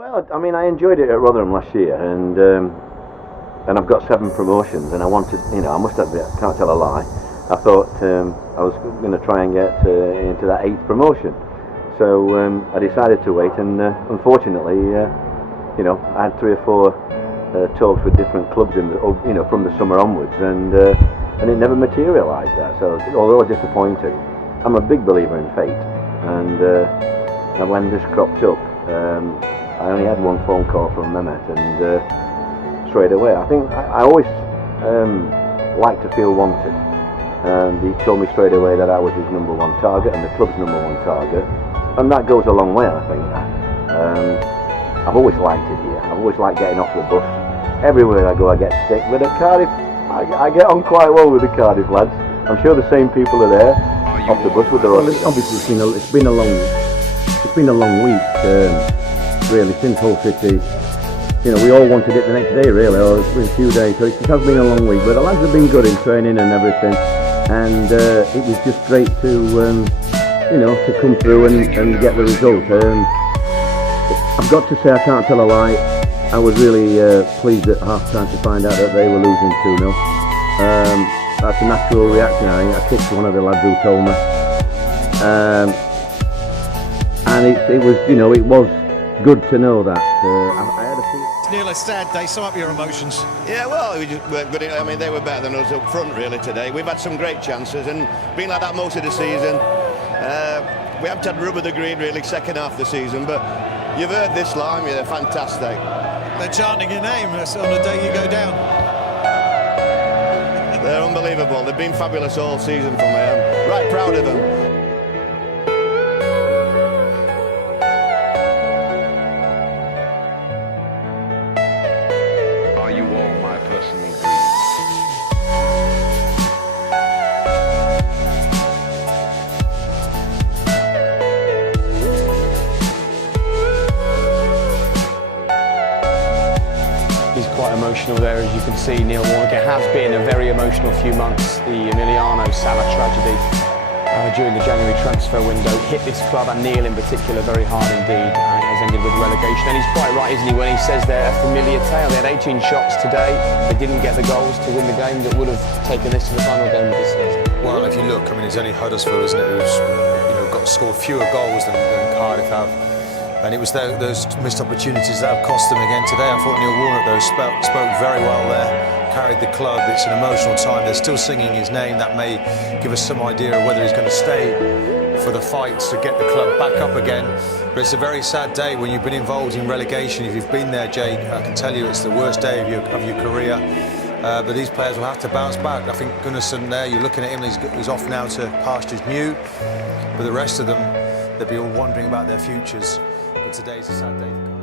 Well, I mean, I enjoyed it at Rotherham last year, and I've got 7 promotions, and I wanted, I must admit, I can't tell a lie. I thought I was going to try and get into that 8th promotion. So I decided to wait, and unfortunately, I had 3 or 4 talks with different clubs from the summer onwards, and it never materialised that. So although disappointed, I'm a big believer in fate, and when this cropped up, I only had 1 phone call from Mehmet, and straight away, I think I always like to feel wanted, and he told me straight away that I was his #1 target and the club's #1 target, and that goes a long way, I think. I've always liked it here. I've always liked getting off the bus. Everywhere I go I get stick, but at Cardiff I get on quite well with the Cardiff lads. I'm sure the same people are there off the bus with their... Well, obviously it's been a long week, really, since Hull City. We all wanted it the next day, really, or it's been a few days, so it has been a long week. But the lads have been good in training and everything, and it was just great to to come through and get the result. I've got to say, I can't tell a lie, I was really pleased at half-time to find out that they were losing 2-0. That's a natural reaction, I think. I kicked one of the lads who told me. And it was good to know that. I had a feeling. Neil, a sad day. Sum up your emotions. Yeah, well, we just weren't good. I mean, they were better than us up front, really, today. We've had some great chances, and been like that most of the season. We haven't had rub of the green, really, second half of the season, but you've heard this line, they're fantastic. They're chanting your name on the day you go down. They're unbelievable. They've been fabulous all season for me. I'm right proud of them. Are you all my personal dreams? He's quite emotional there, as you can see, Neil Warnock. It has been a very emotional few months. The Emiliano Sala tragedy during the January transfer window hit this club, and Neil in particular, very hard indeed, and it has ended with relegation. And he's quite right, isn't he, when he says they're a familiar tale. They had 18 shots today, they didn't get the goals to win the game that would have taken this to the final game of the season. Well, if you look, I mean, it's only Huddersfield, isn't it, who's got scored fewer goals than Cardiff have. And it was those missed opportunities that have cost them again today. I thought Neil Warnock, though, spoke very well there, carried the club. It's an emotional time. They're still singing his name. That may give us some idea of whether he's going to stay for the fights to get the club back up again. But it's a very sad day when you've been involved in relegation. If you've been there, Jake, I can tell you it's the worst day of your career. But these players will have to bounce back. I think Gunnarsson there, you're looking at him, he's off now to pastures new. But the rest of them, they'll be all wondering about their futures. But today's a sad day for Cardiff.